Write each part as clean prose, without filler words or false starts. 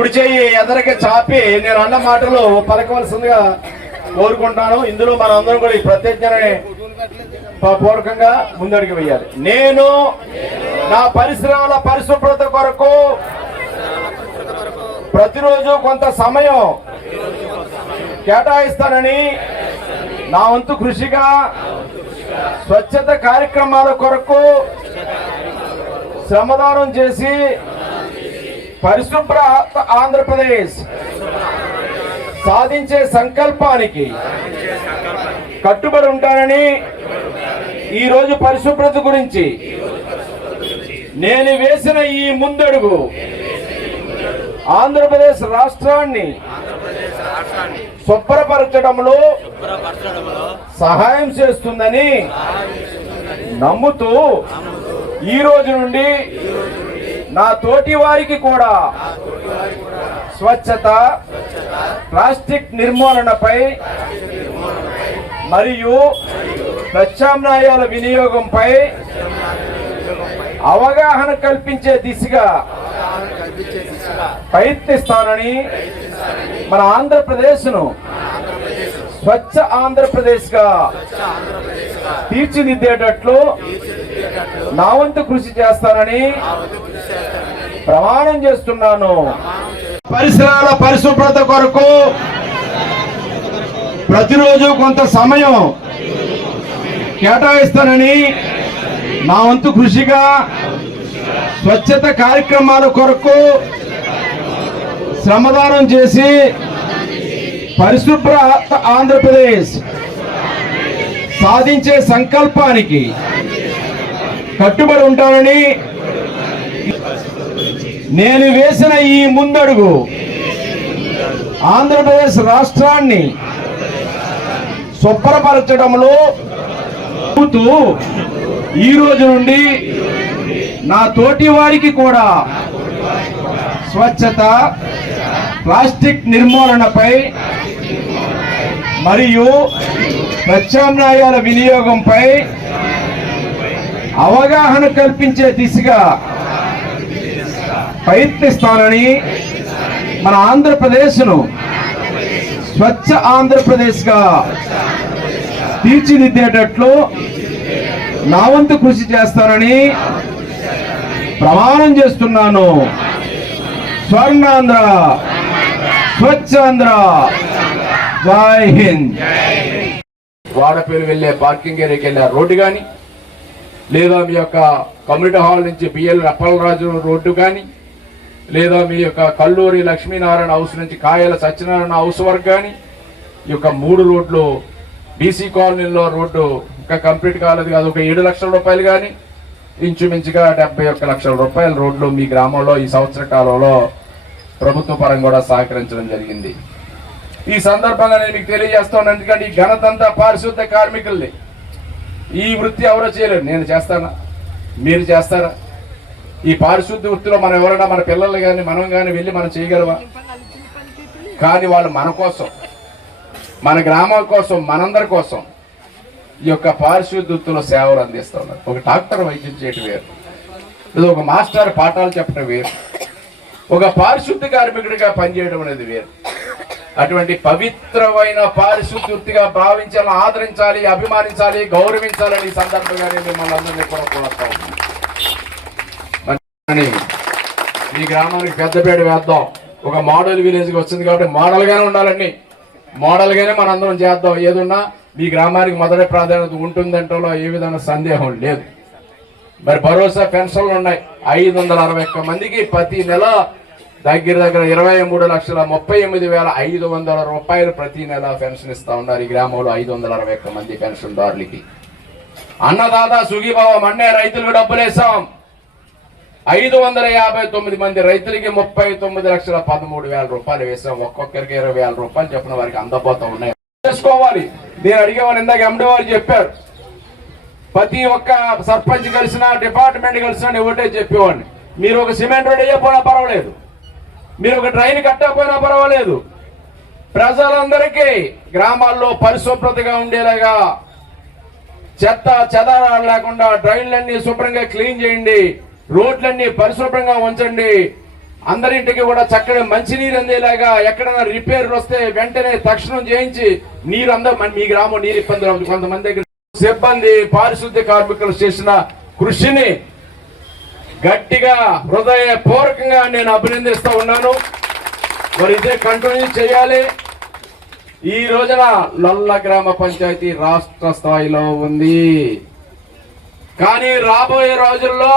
కుడి చెయ్యి ఎదరికి చాపి నేను అన్న మాటలు పలకవలసిందిగా కోరుకుంటాను. ఇందులో మనం అందరం కూడా ఈ ప్రత్యక్షనే పూర్వకంగా ముందడుగు వేయాలి. నేను నా పరిసరాల పరిశుభ్రత కొరకు ప్రతిరోజు కొంత సమయం కేటాయిస్తానని నా వంతు కృషిగా స్వచ్ఛత కార్యక్రమాల కొరకు శ్రమదానం చేసి పరిశుభ్ర ఆంధ్రప్రదేశ్ సాధించే సంకల్పానికి కట్టుబడి ఉంటానని ఈరోజు పరిశుభ్రత గురించి నేను వేసిన ఈ ముందడుగు ఆంధ్రప్రదేశ్ రాష్ట్రాన్ని శుభ్రపరచడంలో సహాయం చేస్తుందని నమ్ముతూ ఈ రోజు నుండి నా తోటి వారికి కూడా స్వచ్ఛత, ప్లాస్టిక్ నిర్మూలనపై మరియు ప్రత్యామ్నాయాల వినియోగంపై అవగాహన కల్పించే దిశగా ప్రయత్నిస్తానని మన ఆంధ్రప్రదేశ్ను స్వచ్ఛ ఆంధ్రప్రదేశ్ గా తీర్చిదిద్దేటట్లు నా వంతు కృషి చేస్తానని ప్రమాణం చేస్తున్నాను. పరిసరాల పరిశుభ్రత కొరకు ప్రతిరోజు కొంత సమయం కేటాయిస్తానని నా వంతు కృషిగా స్వచ్ఛత కార్యక్రమాల కొరకు శ్రమదానం చేసి పరిశుభ్ర ఆంధ్రప్రదేశ్ సాధించే సంకల్పానికి కట్టుబడి ఉంటానని నేను వేసిన ఈ ముందడుగు ఆంధ్రప్రదేశ్ రాష్ట్రాన్ని శుభ్రపరచడంలో ఈ రోజు నుండి నా తోటి వారికి కూడా స్వచ్ఛత, ప్లాస్టిక్ నిర్మూలనపై మరియు ప్రత్యామ్నాయాల వినియోగంపై అవగాహన కల్పించే దిశగా ప్రయత్నిస్తానని మన ఆంధ్రప్రదేశ్ను స్వచ్ఛ ఆంధ్రప్రదేశ్ గా తీర్చిదిద్దేటట్లు నా వంతు కృషి చేస్తానని ప్రమాణం చేస్తున్నాను. స్వర్ణాంధ్ర, స్వచ్ఛాంధ్ర, జై హింద్. వాడపేరు వెళ్లే పార్కింగ్ ఏరియాకి వెళ్లే రోడ్డు కానీ, లేదా మీ యొక్క కమ్యూనిటీ హాల్ నుంచి బిఎల్ అప్పలరాజు రోడ్డు కానీ, లేదా మీ యొక్క కల్లూరి లక్ష్మీనారాయణ హౌస్ నుంచి కాయల సత్యనారాయణ హౌస్ వరకు కానీ, ఈ యొక్క 3 రోడ్లు బీసీ కాలనీలో రోడ్డు ఇంకా కంప్లీట్ కాలేదు కాదు, ఒక 7 లక్షల రూపాయలు కానీ ఇంచుమించుగా 71 లక్షల రూపాయల రోడ్లు మీ గ్రామంలో ఈ సంవత్సర కాలంలో ప్రభుత్వ పరంగా కూడా సహకరించడం జరిగింది. ఈ సందర్భంగా నేను మీకు తెలియజేస్తాను, ఎందుకంటే ఈ ఘనతంతా పారిశుద్ధ కార్మికుల్ని. ఈ వృత్తి ఎవరో చేయలేరు, నేను చేస్తానా, మీరు చేస్తారా? ఈ పారిశుద్ధ వృత్తిలో మనం ఎవరైనా మన పిల్లలు కానీ మనం కానీ వెళ్ళి మనం చేయగలమా? కానీ వాళ్ళు మన కోసం, మన గ్రామం కోసం, మనందరి కోసం ఈ యొక్క పారిశుద్ధ వృత్తిలో సేవలు అందిస్తున్నారు. ఒక డాక్టర్ వైద్యం చేయటం వేరు, లేదా ఒక మాస్టర్ పాఠాలు చెప్పడం వేరు, ఒక పారిశుద్ధ కార్మికుడిగా పనిచేయడం అనేది వేరు. అటువంటి పవిత్రమైన పారిశుద్ధ వృత్తిగా భావించాలని, ఆదరించాలి, అభిమానించాలి, గౌరవించాలని ఈ సందర్భంగా మిమ్మల్ని అందరినీ కోరుకుంటాం. ఈ గ్రామానికి పెద్దపేట వేద్దాం. ఒక మోడల్ విలేజ్కి వచ్చింది కాబట్టి మోడల్ గానే ఉండాలండి, మోడల్ గానే మనందరం చేద్దాం. ఏదున్నా మీ గ్రామానికి మొదటి ప్రాధాన్యత ఉంటుందంటలో ఏ విధంగా సందేహం లేదు. మరి భరోసా పెన్షన్లు ఉన్నాయి 561 మందికి ప్రతి నెల దగ్గర 23,38,500 రూపాయలు ప్రతి నెల పెన్షన్ ఇస్తా ఉన్నారు. ఈ గ్రామంలో 561 మంది పెన్షన్దారులకి. అన్నదాత సుఖీభావ మన్నే రైతులకు డబ్బులు వేసాం. 559 మంది రైతులకి 39,13,000 రూపాయలు వేసాం. ఒక్కొక్కరికి 20,000 రూపాయలు చెప్పిన వారికి అందబోతా ఉన్నాయి. చేసుకోవాలి. నేను అడిగేవాళ్ళు ఇందాక ఎండి వారు చెప్పారు, ప్రతి ఒక్క సర్పంచ్ కలిసినా, డిపార్ట్మెంట్ కలిసినా ఒకటే చెప్పేవాడిని, మీరు ఒక సిమెంట్ రోడ్ వేయకపోయినా పర్వాలేదు, మీరు ఒక ట్రైన్ కట్టకపోయినా పర్వాలేదు, ప్రజలందరికీ గ్రామాల్లో పరిశుభ్రతగా ఉండేలాగా చెత్త చెదారాలు లేకుండా డ్రైన్లన్నీ శుభ్రంగా క్లీన్ చేయండి, రోడ్లన్నీ పరిశుభ్రంగా ఉంచండి, అందరింటికి కూడా చక్కటి మంచినీరు అందేలాగా ఎక్కడైనా రిపేర్లు వస్తే వెంటనే తక్షణం చేయించి నీరు మీ గ్రామం నీరు ఇబ్బందులు ఉంది. కొంతమంది దగ్గర సిబ్బంది పారిశుద్ధ్య కార్మికులు చేసిన కృషిని గట్టిగా హృదయపూర్వకంగా నేను అభినందిస్తూ ఉన్నాను. మరి ఇదే కంటిన్యూ చేయాలి. ఈ రోజున లొల్ల గ్రామ పంచాయతీ రాష్ట్ర స్థాయిలో ఉంది, కానీ రాబోయే రోజుల్లో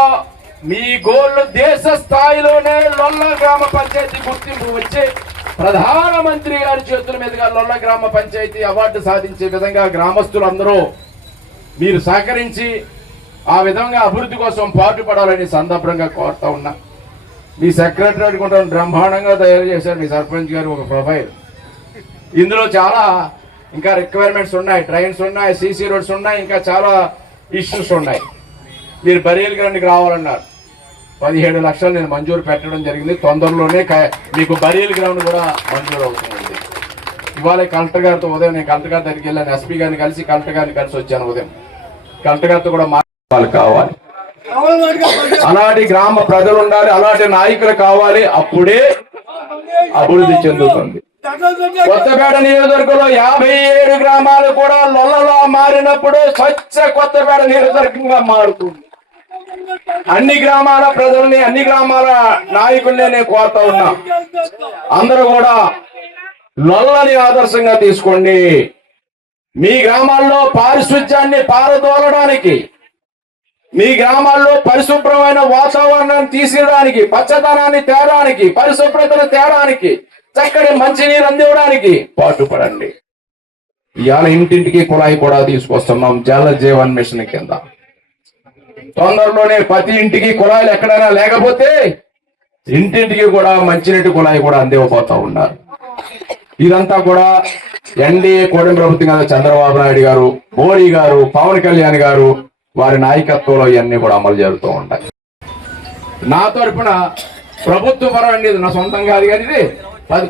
మీ గోళ్లు దేశ స్థాయిలోనే లొల్ల గ్రామ పంచాయతీ గుర్తింపు వచ్చి ప్రధానమంత్రి గారి చేతుల మీదుగా లొల్ల గ్రామ పంచాయతీ అవార్డు సాధించే విధంగా గ్రామస్తులందరూ మీరు సహకరించి ఆ విధంగా అభివృద్ధి కోసం పాటుపడాలని సందర్భంగా కోరుతా ఉన్నా. మీ సెక్రటరీ కూడా బ్రహ్మాండంగా తయారు చేశారు మీ సర్పంచ్ గారు ఒక ప్రొఫైల్. ఇందులో చాలా ఇంకా రిక్వైర్మెంట్స్ ఉన్నాయి, ట్రైన్స్ ఉన్నాయి, సీసీ రోడ్స్ ఉన్నాయి, ఇంకా చాలా ఇష్యూస్ ఉన్నాయి. మీరు బరియల్ గ్రౌండ్కి రావాలన్నారు. 17 లక్షలు నేను మంజూరు పెట్టడం జరిగింది. తొందరలోనే మీకు బరియల్ గ్రౌండ్ కూడా మంజూరు అవుతుంది. ఇవాళ కలెక్టర్ గారితో ఉదయం నేను కలెక్టర్ గారి దగ్గరికి వెళ్ళాను. ఎస్పీ గారిని కలిసి కలెక్టర్ గారిని కలిసి వచ్చాను. ఉదయం కలెక్టర్ గారితో కూడా మాట్లాడాలి కావాలి. అలాంటి గ్రామ ప్రజలు ఉండాలి, అలాంటి నాయకులు కావాలి. అప్పుడే అభివృద్ధి చెందుతుంది. కొత్తపేట నియోజకవర్గంలో 57 గ్రామాలు కూడా లొల్లలో మారినప్పుడు స్వచ్ఛ కొత్తపేట నియోజకవర్గంగా మారుతుంది. అన్ని గ్రామాల ప్రజల్ని, అన్ని గ్రామాల నాయకుల్ని నేను కోరుతా ఉన్నా, అందరూ కూడా లొల్లని ఆదర్శంగా తీసుకోండి. మీ గ్రామాల్లో పారిశుధ్యాన్ని పారదోలడానికి, మీ గ్రామాల్లో పరిశుభ్రమైన వాతావరణాన్ని తీసేయడానికి, పచ్చదనాన్ని తేడానికి, పరిశుభ్రతను తేడానికి, చక్కటి మంచినీరు అందివ్వడానికి పాటుపడండి. ఇవాళ ఇంటింటికి కుళాయి కూడా తీసుకొస్తున్నాం జల జీవన్ మిషన్ కింద. తొందరలోనే ప్రతి ఇంటికి కుళాయిలు ఎక్కడైనా లేకపోతే ఇంటింటికి కూడా మంచినీటి కుళాయి కూడా అందివ్వబోతా ఉన్నారు. ఇదంతా కూడా ఎన్డీఏ కూటమి ప్రభుత్వం కదా, చంద్రబాబు నాయుడు గారు, మోడీ గారు, పవన్ కళ్యాణ్ గారు వారి నాయకత్వంలో ఇవన్నీ కూడా అమలు జరుగుతూ ఉంటాయి. నా తరఫున ప్రభుత్వ పరమైన, నా సొంతం కాదు కానీ ఇది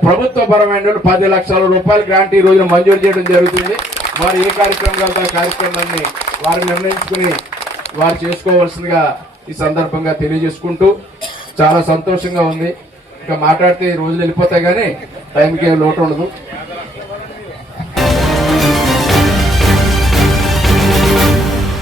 ప్రభుత్వ పరమైన 10 లక్షల రూపాయల గ్రాంట్ ఈ రోజున మంజూరు చేయడం జరుగుతుంది. వారు ఏ కార్యక్రమం కాదు ఆ కార్యక్రమాన్ని వారు నిర్ణయించుకుని వారు చేసుకోవాల్సిందిగా ఈ సందర్భంగా తెలియజేసుకుంటూ చాలా సంతోషంగా ఉంది. ఇంకా మాట్లాడితే ఈ రోజులు వెళ్ళిపోతాయి కానీ టైంకి లోటు ఉండదు.